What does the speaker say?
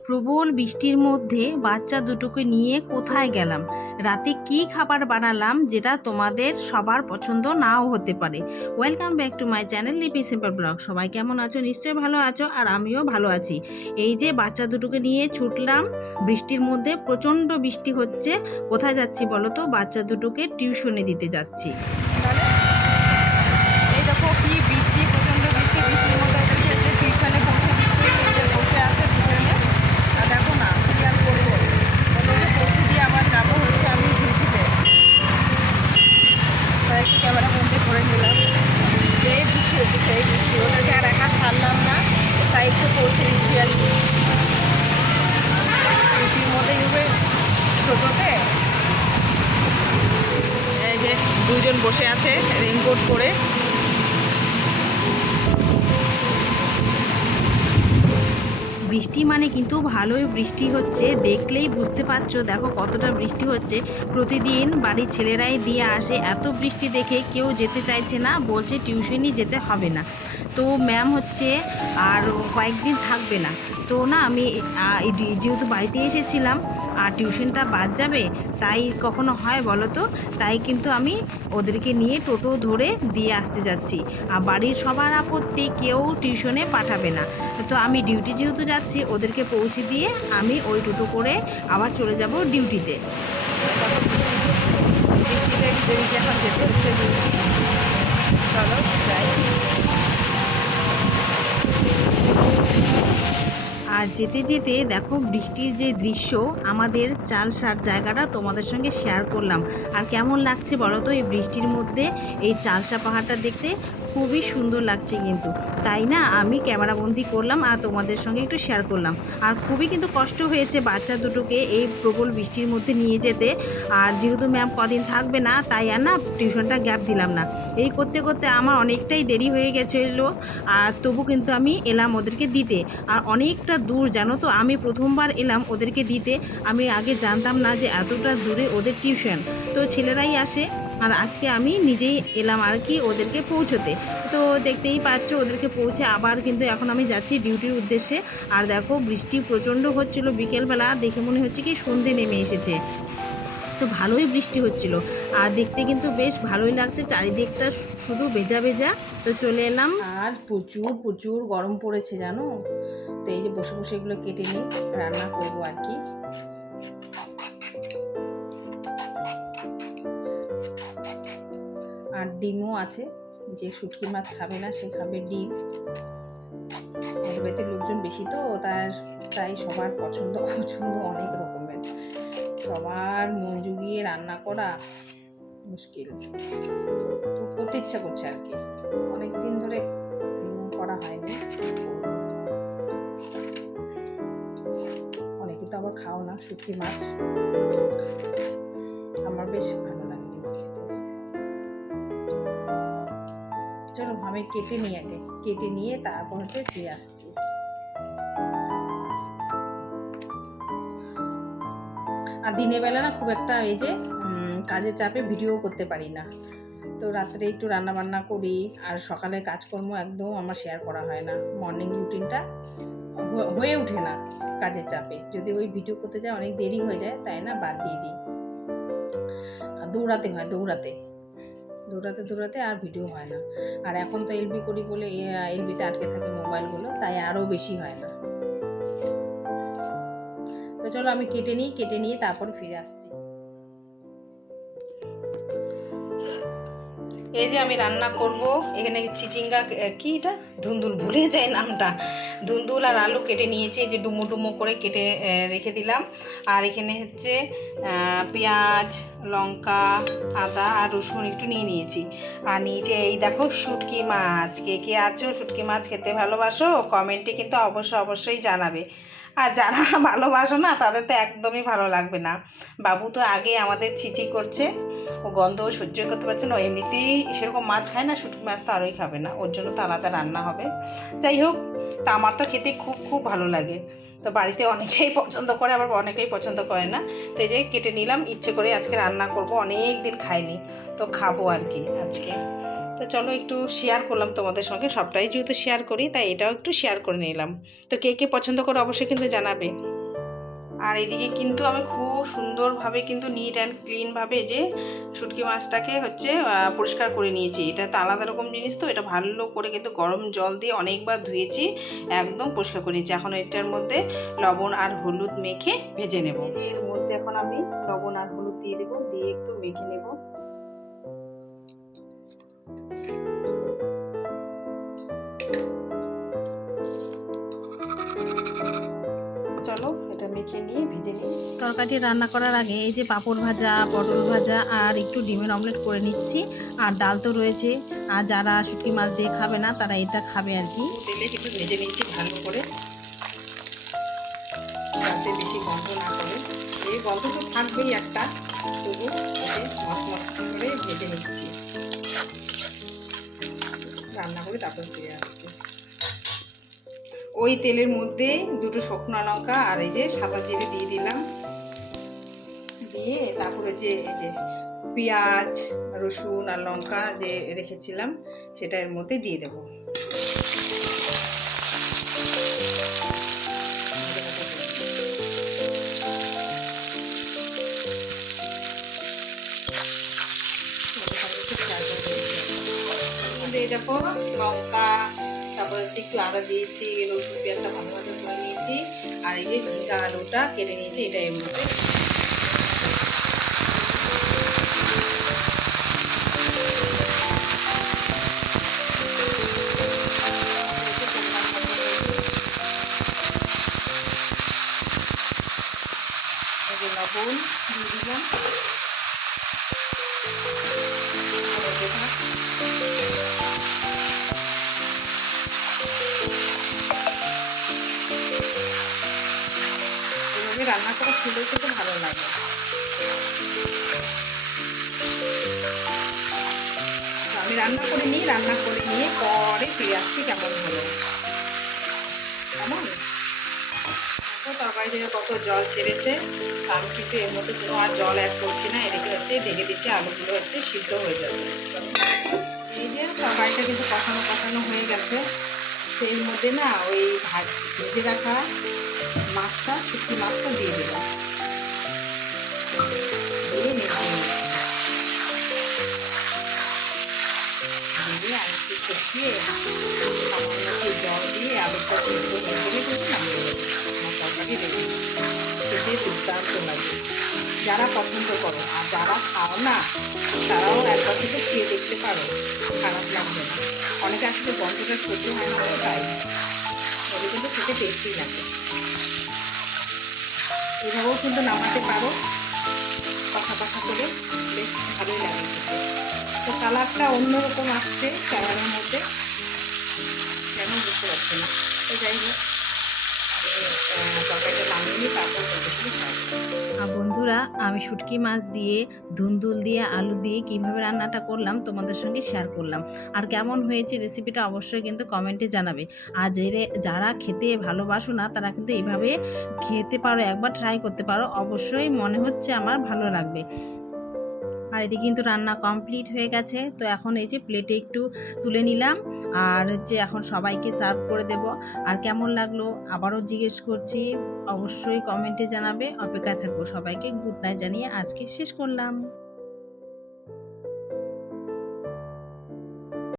প্রবল বৃষ্টির মধ্যে বাচ্চা দুটোকে নিয়ে কোথায় গেলাম, রাতে কি খাবার বানালাম যেটা তোমাদের সবার পছন্দ নাও হতে পারে। Welcome back to my channel লিপি সিম্পল ব্লগ। সবাই কেমন আছো? নিশ্চয়ই ভালো আছো, আর আমিও ভালো আছি। এই যে বাচ্চা দুটোকে নিয়ে ছুটলাম বৃষ্টির মধ্যে, প্রচণ্ড বৃষ্টি হচ্ছে। কোথায় যাচ্ছি বলো তো? বাচ্চা দুটোকে টিউশনে দিতে যাচ্ছি। এই দেখো কি বৃষ্টি, প্রচণ্ড বৃষ্টি। বৃষ্টির মধ্যে ওদেরকে টিউশনে পৌঁছে দিচ্ছি। এই যে বসে আছে দুজনে। আর দেখো না কি আর করবো, ওদেরকে পৌঁছে দিয়ে আবার যাবো হচ্ছে আমি ডিউটিতে। তাই একটু ক্যামেরা বন্দি করে নিলাম। যে বৃষ্টি হচ্ছে সেই বৃষ্টি, ওদেরকে আর একা ছাড়লাম না, তাই একটু পৌঁছে দিচ্ছি আর কি। বৃষ্টির মধ্যে ইউবে ছোটোতে এই যে দুজন বসে আছে রেইনকোট পরে। বৃষ্টি মানে কিন্তু ভালোই বৃষ্টি হচ্ছে, দেখলেই বুঝতে পারছো। দেখো কতটা বৃষ্টি হচ্ছে। প্রতিদিন বাড়ির ছেলেরাই দিয়ে আসে, এত বৃষ্টি দেখে কেউ যেতে চাইছে না, বলছে টিউশনই যেতে হবে না। তো ম্যাম হচ্ছে আর কয়েকদিন থাকবে না। তো না আমি যেহেতু বাড়িতে এসেছিলাম আর টিউশনটা বাদ যাবে, তাই কখনো হয় বলো তো? তাই কিন্তু আমি ওদেরকে নিয়ে টোটো ধরে দিয়ে আসতে যাচ্ছি। আর বাড়ির সবার আপত্তি, কেউ টিউশনে পাঠাবে না। তো আমি ডিউটি যেহেতু যাচ্ছি, ওদেরকে পৌঁছে দিয়ে আমি ওই টোটো করে আবার চলে যাব ডিউটিতে। এখন যেতে হচ্ছে ডিউটি। চলো যাই। আর যেতে যেতে দেখো বৃষ্টির যে দৃশ্য, আমাদের চালসার জায়গাটা তোমাদের সঙ্গে শেয়ার করলাম। আর কেমন লাগছে বলো তো এই বৃষ্টির মধ্যে এই চালসা পাহাড়টা দেখতে? খুবই সুন্দর লাগছে কিন্তু, তাই না আমি ক্যামেরাবন্দি করলাম আর তোমাদের সঙ্গে একটু শেয়ার করলাম। আর খুবই কিন্তু কষ্ট হয়েছে বাচ্চা দুটোকে এই প্রবল বৃষ্টির মধ্যে নিয়ে যেতে। আর যেহেতু ম্যাম কদিন থাকবে না, তাই আর না টিউশনটা গ্যাপ দিলাম না। এই করতে করতে আমার অনেকটাই দেরি হয়ে গেছিলো। আর তবু কিন্তু আমি এলাম ওদেরকে দিতে। আর অনেকটা দূর জানো তো, আমি প্রথমবার এলাম ওদেরকে দিতে। আমি আগে জানতাম না যে এতটা দূরে ওদের টিউশন। তো ছেলেরাই আসে, আর আজকে আমি নিজেই এলাম আর কি ওদেরকে পৌঁছোতে। তো দেখতেই পাচ্ছ ওদেরকে পৌঁছে আবার কিন্তু এখন আমি যাচ্ছি ডিউটির উদ্দেশ্যে। আর দেখো বৃষ্টি প্রচণ্ড হচ্ছিল বিকেলবেলা, দেখে মনে হচ্ছে কি সন্ধে নেমে এসেছে। তো ভালোই বৃষ্টি হচ্ছিল, আর দেখতে কিন্তু বেশ ভালোই লাগছে, চারিদিকটা শুধু ভেজা ভেজা। তো চলে এলাম। আর প্রচুর প্রচুর গরম পড়েছে জানো। তো এই যে বসে বসে এগুলো কেটে নিই, রান্না করবো আর কি। আর ডিমও আছে, যে শুটকি মাছ খাবে না সে খাবে ডিম। আমাদের বাড়িতে লোকজন বেশি তো, তাই সবার পছন্দ পছন্দ অনেক রকমের। সবার মন জুগিয়ে রান্না করা মুশকিল। তো করতে ইচ্ছা করছে আর কি, অনেকদিন ধরে করা হয়নি। অনেকে তো আবার খাও না শুটকি মাছ, আমার বেশ ভালো লাগে কিন্তু খেতে। চলো আমি কেটে নিই, আগে কেটে নিয়ে তারপর হচ্ছে ফিরে আসছি। আর দিনের বেলা না খুব একটা এই যে কাজের চাপে ভিডিও করতে পারি না। তো রাত্রে একটু রান্না বান্না করি, আর সকালের কাজকর্ম একদম আমার শেয়ার করা হয় না। মর্নিং রুটিনটা হয়ে ওঠে না কাজের চাপে। যদি ওই ভিডিও করতে যায় অনেক দেরি হয়ে যায়, তাই না বাদ দিয়ে দিই। দৌড়াতে হয়, দৌড়াতে আর ভিডিও হয় না। আর এখন তো এলবি করি বলে এলবিতে আটকে থাকে মোবাইলগুলো, তাই আরও বেশি হয় না। তো চলো আমি কেটে নিয়ে তারপর ফিরে আসছি। এই যে আমি রান্না করব, এখানে চিচিঙ্গা, কি এটা ধুন্দুল, ভুলে যায় নামটা। ধুন্দুল আর আলু কেটে নিয়েছি, যে ডুমো ডুমো করে কেটে রেখে দিলাম। আর এখানে হচ্ছে পেঁয়াজ, লঙ্কা, আদা আর রসুন একটু নিয়ে নিয়েছি। আর নিয়েছি এই দেখো শুটকি মাছ। কে কে আছো শুটকি মাছ খেতে ভালোবাসো? কমেন্টে কিন্তু অবশ্যই জানাবে। আর যারা ভালোবাসো না তাদের তো একদমই ভালো লাগবে না। বাবু তো আগে আমাদের ছিচি করছে, ও গন্ধ সহ্য করতে পারছে না। এমনিতেই সেরকম মাছ খায় না, শুটকি মাছ তো আরোই খাবে না, ওর জন্য তো আলাদা রান্না হবে। যাই হোক, তা আমার তো খেতে খুব খুব ভালো লাগে। তো বাড়িতে অনেকেই পছন্দ করে, আবার অনেকেই পছন্দ করে না। তো এই যে কেটে নিলাম, ইচ্ছে করে আজকে রান্না করব, অনেক দিন খাইনি, তো খাবো আর কি আজকে। তো চলো একটু শেয়ার করলাম তোমাদের সঙ্গে, সবটাই যেহেতু শেয়ার করি তাই এটাও একটু শেয়ার করে নিলাম। তো কে কে পছন্দ করে অবশ্যই কিন্তু জানাবে। আর এদিকে কিন্তু আমি খুব সুন্দরভাবে কিন্তু নিট অ্যান্ড ক্লিনভাবে যে শুটকি মাছটাকে হচ্ছে পরিষ্কার করে নিয়েছি। এটা তো আলাদা রকম জিনিস, তো এটা ভালো করে কিন্তু গরম জল দিয়ে অনেকবার ধুয়েছি, একদম পরিষ্কার করে নিয়েছি। এখন এটার মধ্যে লবণ আর হলুদ মেখে ভেজে নেব। এর মধ্যে এখন আমি লবণ আর হলুদ দিয়ে দেবো, দিয়ে একটু মেখে নেব। চলো এটা মেখে নিয়ে ভেজে নিই। তরকারিটি রান্না করার আগে এই যে পাঁপড় ভাজা, পটল ভাজা আর একটু ডিমের অমলেট করে নিচ্ছি। আর ডাল তো রয়েছে, আর যারা শুটকি মাছ দিয়ে খাবে না তারা এটা খাবে আর কি। তেলে কিন্তু ভেজে নিচ্ছি ভালো করে, যাতে বেশি গন্ধ না করে। এই গন্ধ তো থাকবেই একটা, তবু মশলা করে ভেজে নিচ্ছি, রান্না করে তারপর ফিরে আসছি। ওই তেলের মধ্যে দুটো শুকনো লঙ্কা আর এই যে সাদা জিরে দিয়ে দিলাম, দিয়ে তারপরে যে এই যে পেঁয়াজ, রসুন আর লঙ্কা যে রেখেছিলাম সেটা এর মধ্যে দিয়ে দেবো। এই দেখো লঙ্কা, তারপরে হচ্ছে একটু আদা দিয়েছি, রসুন পেঁয়াজটা ভালো ভালো করে নিয়েছি, আর এই যে ঝিঙ্গা আলুটা কেটে নিয়েছি এটা এর মধ্যে। লবণ দিয়ে দিলাম, এভাবে রান্না করা খেলে খেতে ভালো লাগে। আমি রান্না করে নিই, রান্না করে নিয়ে পরে ফিরে আসছি কেমন হলো। কেমন তো তরকারি থেকে কত জল ছেড়েছে, আমি কিন্তু এর মধ্যে কোনো আর জল অ্যাড করছি না, এদিকে হচ্ছে ঢেকে দিচ্ছি, আলুগুলো হচ্ছে সিদ্ধ হয়ে যাবে। এই যে তরকারিটা কিন্তু কষানো হয়ে গেছে, সেই মধ্যে না ওই ভেজে রাখা মাছটা, শুটকি মাছটা দিয়ে দিলাম, দিয়ে দিয়ে আর একটু কষিয়ে সামান্য জল দিয়ে আলুটা সিদ্ধ হয়ে গেলে কিন্তু নামিয়ে দেবো। আমার তরকারি রেডি, খেতে দুর্দান্ত লাগে। যারা পছন্দ করো আর যারা খাও না তারাও একবার থেকে খেয়ে দেখতে পারো, খারাপ লাগবে না। অনেকে আসলে গন্ধটা সহ্য হয় না, তো তাই তবে কিন্তু খেতে টেস্টি লাগে। এভাবেও কিন্তু নামাতে পারো কষা কষা করে, বেশ ভালোই লাগে খেতে। তো কালারটা অন্যরকম আসছে কালারের মধ্যে, কেন বুঝতে পারছি না। তো যাই হোক তরকারিটা নামিয়ে নিই, তারপর বন্ধুরা আমি শুটকি মাছ দিয়ে ধুন্দুল দিয়ে আলু দিয়ে কিভাবে রান্নাটা করলাম তোমাদের সঙ্গে শেয়ার করলাম। আর কেমন হয়েছে রেসিপিটা অবশ্যই কিন্তু কমেন্টে জানাবে। আর যারা খেতে ভালোবাসো না তারা কিন্তু এইভাবে খেতে পারো, একবার ট্রাই করতে পারো, অবশ্যই মনে হচ্ছে আমার ভালো লাগবে। আর এদিকে কিন্তু রান্না কমপ্লিট হয়ে গেছে। তো এখন এই যে প্লেটে একটু তুলে নিলাম, আর হচ্ছে এখন সবাইকে সার্ভ করে দেব। আর কেমন লাগলো আবারও জিজ্ঞেস করছি, অবশ্যই কমেন্টে জানাবে, অপেক্ষায় থাকবো। সবাইকে গুড নাইট জানিয়ে আজকে শেষ করলাম।